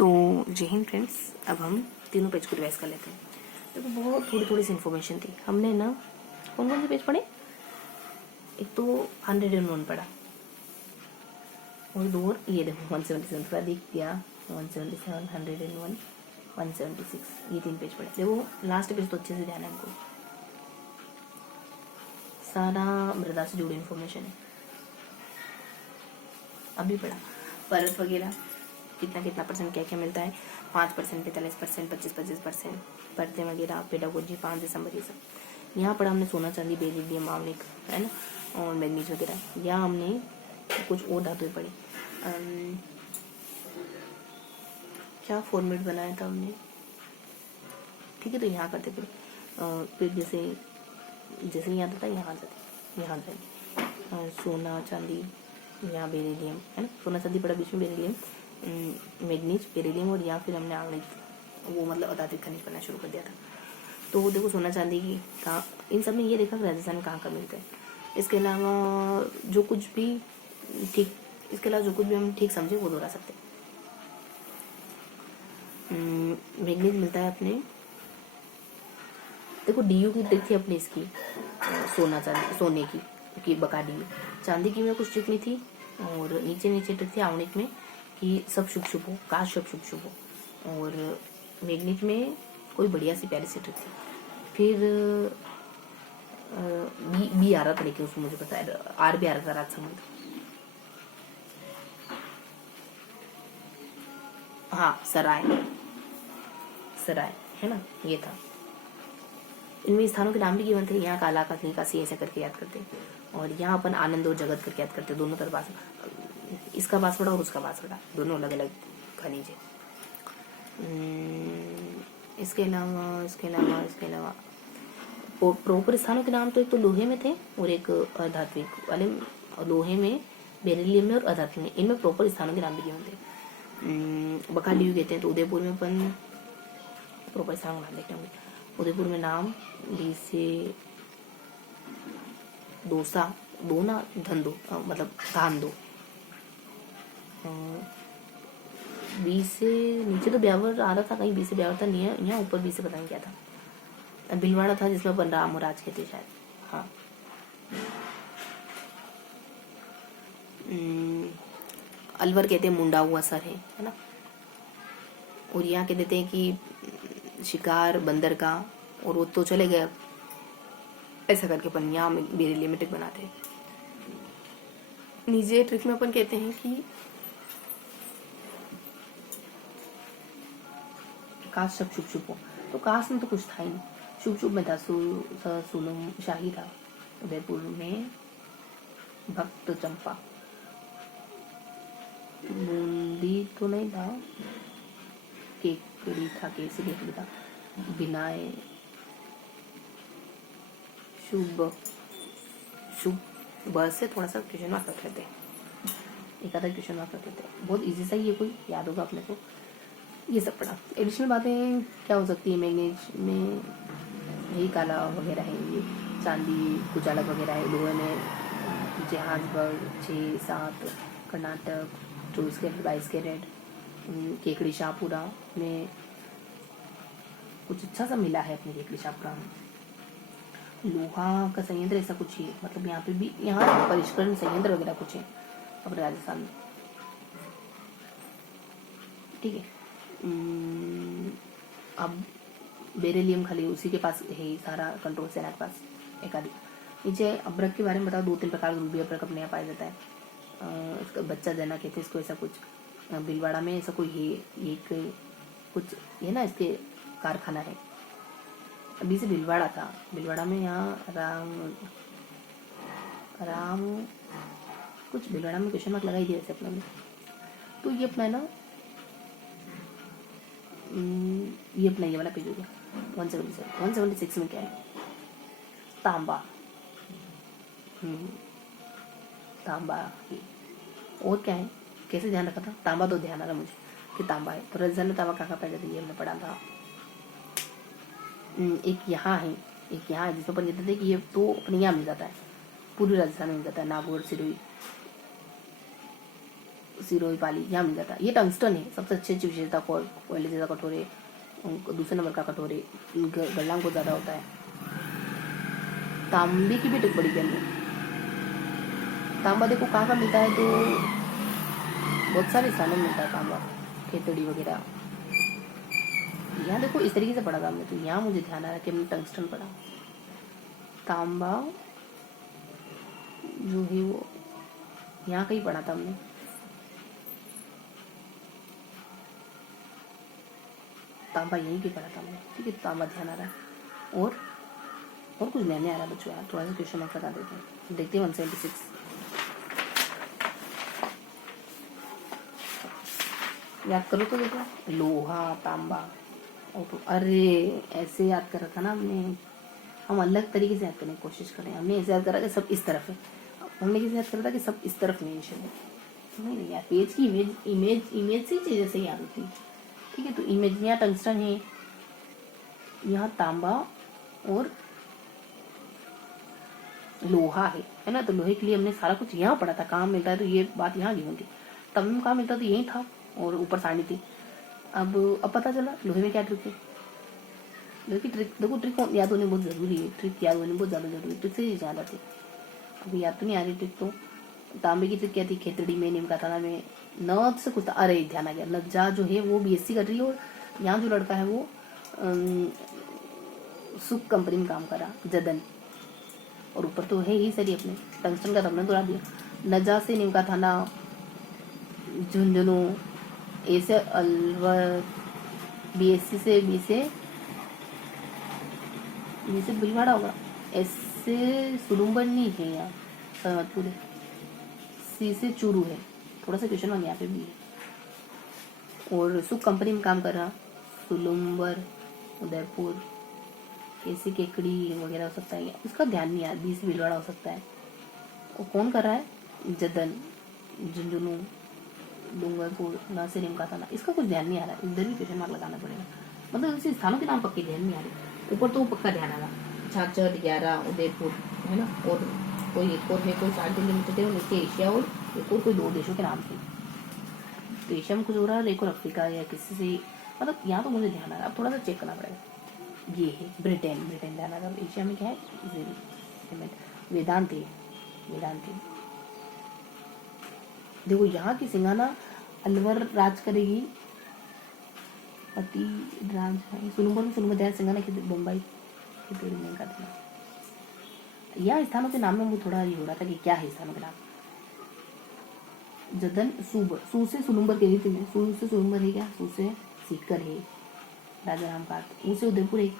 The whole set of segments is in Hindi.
तो जय हिंद फ्रेंड्स। अब हम तीनों पेज को रिवाइज कर लेते हैं। देखो बहुत थोड़ी थोड़ी सी इन्फॉर्मेशन थी। हमने ना कौन कौन से पेज पढ़े? एक तो 101 पढ़ा और दो और ये देखो 177 थोड़ा दिख गया। 177, 101, 176 ये 3 पेज पढ़े। देखो लास्ट पेज तो अच्छे से ध्यान है हमको, सारा मृदा से जुड़ी इन्फॉर्मेशन है। अभी पढ़ा परत वगैरह कितना कितना परसेंट क्या क्या मिलता है, 5%, 45%, 25% परतें वगैरह, पेडागोजी, 5 दिसंबर ये सब। यहाँ पढ़ा हमने सोना चांदी बेरिलियम आवनिक है ना, और मैग्नीज वगैरह। यहाँ हमने कुछ और धातुएं पढ़ी। क्या फॉर्मेट बनाया था हमने, ठीक है। तो यहाँ करते फिर जैसे जैसे यहाँ आता था यहाँ जाते यहाँ जाए सोना चांदी, यहाँ बेरिलियम है ना, सोना चांदी पड़ा बीच में, बेरिलियम मैग्नीज बेरिलियम, और यहाँ फिर हमने आणविक वो मतलब अधात्विक खनिज पढ़ना शुरू कर दिया था। तो देखो सोना चांदी की कहाँ, इन सब में ये देखा कि राजस्थान में कहाँ कहाँ मिलते हैं। इसके अलावा जो कुछ भी ठीक इसके अलावा जो कुछ भी हम ठीक समझे वो दोहरा सकते हैं। मैग्नीज मिलता है अपने, देखो डीयू की ट्रिक थी अपनी इसकी, सोना चांदी सोने की बका डीयू। चांदी की में कुछ ट्रिक नहीं थी, और नीचे नीचे ट्रिक थी आवनिक में कि सब शुभ शुभ हो, काश सब शुभ शुभ हो, और मैग्नीज में कोई बढ़िया सी प्यारी सी ट्रिक थी। फिर बी आ रहा था, लेकिन उसमें मुझे पता है आर भी आ रहा था, राज संबंध। हाँ सराय है ना, ये था। इनमें स्थानों के नाम भी गिवन थे। यहाँ काला कासनी काशी ऐसा करके याद करते, और यहाँ अपन आनंद और जगत करके याद करते। दोनों तरफ इसका बांसवाड़ा और उसका बांसवाड़ा, दोनों अलग अलग खनिज है। इसके अलावा प्रॉपर स्थानों के नाम तो एक तो लोहे में थे और एक अधात्विक वाले, लोहे में, बेरिलियम में और अधात्विक में। इनमें प्रॉपर स्थानों के नाम भी गिवन थे। बकालियू कहते हैं। तो उदयपुर में अपन प्रॉपर स्थान का नाम देखते होंगे। उदयपुर में नाम बी से दोसा दो ना धन दो, मतलब धान दो। बी से नीचे तो ब्यावर आ रहा था, कहीं बी से ब्यावर था नहीं है, यहाँ ऊपर बी से पता नहीं क्या था। भिलवाड़ा था जिसमें अपन राम और राज कहते शायद। हाँ अलवर कहते हैं मुंडा हुआ सर है ना। और यहाँ कह देते हैं कि शिकार बंदर का, और वो तो चले गए। ऐसा करके अपन यहाँ में बेरिलियम ट्रिक बनाते हैं। नीचे ट्रिक में अपन कहते हैं कि काश सब शुभ शुभ हो। तो काश में तो कुछ था ही नहीं, शुभ शुभ में था सुनम शाही था। उदयपुर में भक्त चंपा, बूंदी तो नहीं था, केकड़ी था, केसरी था, बिनाए शुभ बस से थोड़ा सा क्वेश्चन मार्क रख लेते हैं, एक आधा क्वेश्चन मार्क रख लेते हैं। बहुत इजी सा ही है, कोई याद होगा अपने को। ये सब पढ़ा। एडिशनल बातें क्या हो सकती है मैग्नीज में, यही काला वगैरह है, ये चांदी कुछ अलग वगैरह है। लोहे में जहाजबर्ग 6, 7, कर्नाटक 24 कैरेट 22 कैरेट, केकड़ी शाहपुरा में कुछ अच्छा सा मिला है अपने केकड़ी शाहपुरा में। लोहा का संयंत्र ऐसा कुछ ही है, मतलब यहाँ पे भी यहाँ परिष्करण संयंत्र वगैरह कुछ है अपने राजस्थान में, ठीक है। अब बेरिलियम खाली उसी के पास है सारा कंट्रोल, सेना के पास एक आदि। नीचे अब्रक के बारे में बताओ। 2-3 प्रकार का रूबी अब्रक अपने यहाँ पाया जाता है। इसका बच्चा देना कहते हैं इसको, ऐसा कुछ। भीलवाड़ा में ऐसा कोई है, एक कुछ है ना, इसके कारखाना है। अभी से भीलवाड़ा था, भीलवाड़ा में यहाँ राम कुछ भीलवाड़ा में क्वेश्चन मार्क लगाई दिया वैसे अपने में। तो ये अपना है ना, ये अपना ये वाला पेज हो गया 177। 176 में क्या है? तांबा। तांबा और क्या है, कैसे ध्यान रखा था? तांबा तो ध्यान आ रहा मुझे कि तांबा है। तो राजस्थान में तांबा कहाँ पाया जाता है, ये हमने पढ़ा था। एक यहाँ है, एक यहाँ है, जिसमें अपन कहते थे कि ये तो अपने यहाँ मिल जाता है, पूरी राजस्थान में मिल जाता है। नागौर, सिरोही, सिरोही पाली यहाँ मिल जाता है। ये टंगस्टन है, सबसे अच्छी विशेषता कोयले जैसा कठोर है। दूसरे नंबर का कठोर है, गलनांक को ज़्यादा होता है। तांबे की भी टिक बड़ी वैल्यू। तांबा देखो कहाँ मिलता है, तो बहुत सारे स्थानों में मिलता है तांबा, खेतड़ी वगैरह। यहाँ देखो इस तरीके से पढ़ा था हमने, तो यहाँ मुझे ध्यान आ रहा है कि हमने टंगस्टन पढ़ा। तांबा जो है वो यहाँ कहीं पढ़ा था हमने। तांबा यहीं कहीं पढ़ा था हमने, ठीक है। तांबा ध्यान आ रहा है। और कुछ नहीं आ रहा बच्चों यार, थोड़ा सा क्वेश्चन मार्क लगा देते हैं। देखते हैं 176 याद करो तो देखो, लोहा तांबा। और तो अरे ऐसे याद कर रहा था ना हमने, हम अलग तरीके से याद करने की कोशिश करें। हमने ऐसे याद करा कि सब इस तरफ है, हमने कैसे याद करा था कि सब इस तरफ मेंशन है। नहीं यार, पेज की इमेज से चीजें सही याद होती है, ठीक है। तो इमेज, यहाँ टंगस्टन है, यहाँ तांबा और लोहा है ना। तो लोहे के लिए हमने सारा कुछ यहाँ पढ़ा था, कहाँ मिलता है, तो ये बात यहाँ गिवन थी। तब में कहाँ मिलता था, यही था, और ऊपर सारणी थी। अब पता चला लोहे में क्या ट्रिक है। लोहे की ट्रिक देखो, ट्रिक याद होनी बहुत जरूरी है, ट्रिक याद होनी बहुत ज़्यादा जरूरी है, ट्रिक से याद आती है। अभी याद तो नहीं आ रही ट्रिक। तो तांबे की ट्रिक क्या थी, खेतड़ी में, नीम का थाना में, न से कुछ था। अरे ध्यान आ गया, नज्जा जो है वो बीएससी कर रही है, और यहाँ जो लड़का है वो सुख कंपनी में काम करा, जदन। और ऊपर तो है ही सरी अपने टंगस्टन का, तबने दोहरा दिया। नजा से नीम का थाना, झुंझुनू, ए से अलवर, बीएससी से बी से भीलवाड़ा होगा, एस से सुडुम्बर नहीं है यहाँ, सहमतपुर है, सी से चूरू है, थोड़ा सा क्वेश्चन मांग यहाँ पे भी है। और सुख कंपनी में काम कर रहा, सुलुम्बर, उदयपुर, कैसी केकड़ी वगैरह हो सकता है, उसका ध्यान नहीं यार। बी से भीलवाड़ा हो सकता है। और कौन कर रहा है, जदन, झुंझुनू, डूंगरपुर, ना से नीम का थाना, इसका कुछ ध्यान नहीं आ रहा है। इधर भी क्वेश्चन मार्क लगाना पड़ेगा, मतलब इसी स्थानों के नाम पक्के ध्यान नहीं आ रहे। ऊपर तो पक्का ध्यान आ रहा, छाछर, 11, उदयपुर, है ना। और कोई एक और है, कोई 7 किलोमीटर थे, नीचे एशिया, और एक और कोई 2 देशों के नाम थे। तो एशिया में कुछ हो रहा है, एक और अफ्रीका या किसी से, मतलब यहाँ तो मुझे ध्यान आ रहा है। अब थोड़ा सा चेक करना पड़ेगा। ये है ब्रिटेन ध्यान आ रहा है। एशिया में क्या है, वेदांती। देखो यहाँ की सिंघाना अलवर राज करेगी, पति राज है। सुनूबर ध्यान सिंघाना की बम्बई की तेरी नहीं का देना। यह स्थानों के नाम में मुझे थोड़ा ये हो रहा था कि क्या है स्थानों के नाम। जदन, सू से सुलुम्बर कह रही थी मैं, सू से सुलुम्बर है क्या, सू से सीकर है, राजा राम का, ऊ से उदयपुर है,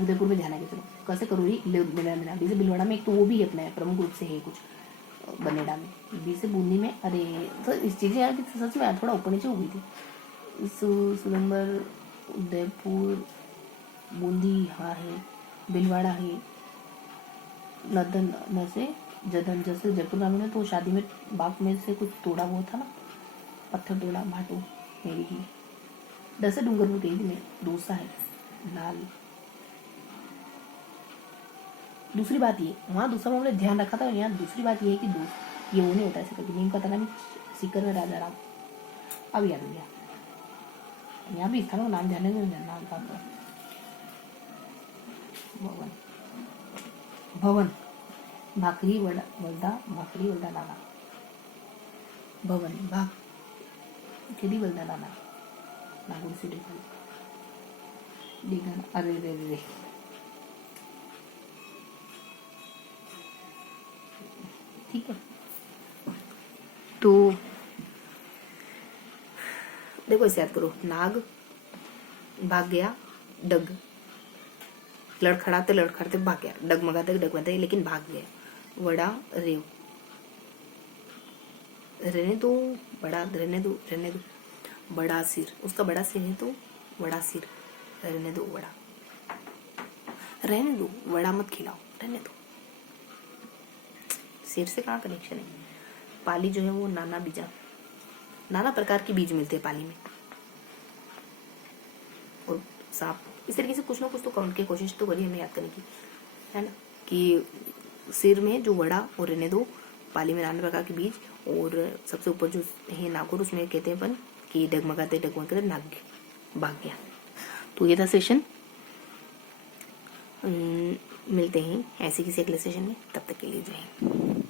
उदयपुर में ध्यान है। चलो कैसे करो ये, बी से भीलवाड़ा में एक तो वो भी अपना प्रमुख रूप से है कुछ बनेडा में, बी से बूंदी में। अरे तो इस चीज़ें यार सच में थोड़ा ऊपर नीचे हो गई थी। सुलम्बर, उदयपुर, बूंदी यहाँ है, भीलवाड़ा है, नदन, न से जदन। जैसे जयपुर ग्रामीण में तो शादी में बाप में से कुछ तोड़ा वो था ना, पत्थर तोड़ा, भाटू मेरी की। दस डूंगरपुर गई थी मैं, डोसा है, लाल। दूसरी बात ये, वहाँ दूसरा मामले ध्यान रखा था, यहाँ दूसरी बात ये है कि ये वो नहीं होता ऐसे कभी। नीम का तना भी सीकर में राजा राम, अब याद हो गया। यहाँ भी स्थानों का नाम ध्यान नहीं, नाम का भवन, भाकरी वल्दा नाना, भवन भाग केडी वल्दा नाना, नागुर से डिगाना। अरे रे ठीक है। तो देखो इसे याद करो, नाग भाग गया, डग लड़खड़ाते भाग गया, डगमगाते लेकिन भाग गया, वड़ा रेव, रहने दो बड़ा, रहने दो बड़ा सिर, उसका बड़ा सिर है तो बड़ा सिर, रहने दो वड़ा मत खिलाओ, रहने दो। सिर से कहाँ कनेक्शन है। पाली जो है वो नाना प्रकार के बीज मिलते हैं पाली में, और सांप। इस तरीके से कुछ ना कुछ तो काउंट की कोशिश तो करिए हमें याद करने की, है ना। कि सिर में जो वड़ा और रहने दो पाली में नाना प्रकार के बीज, और सबसे ऊपर जो है नागौर, उसमें कहते हैं अपन कि डगमगाते डगमगाते नाग भाग गया। तो ये था सेशन। मिलते हैं ऐसे किसी अगले सेशन में, तब तक के लिए जय हिंद।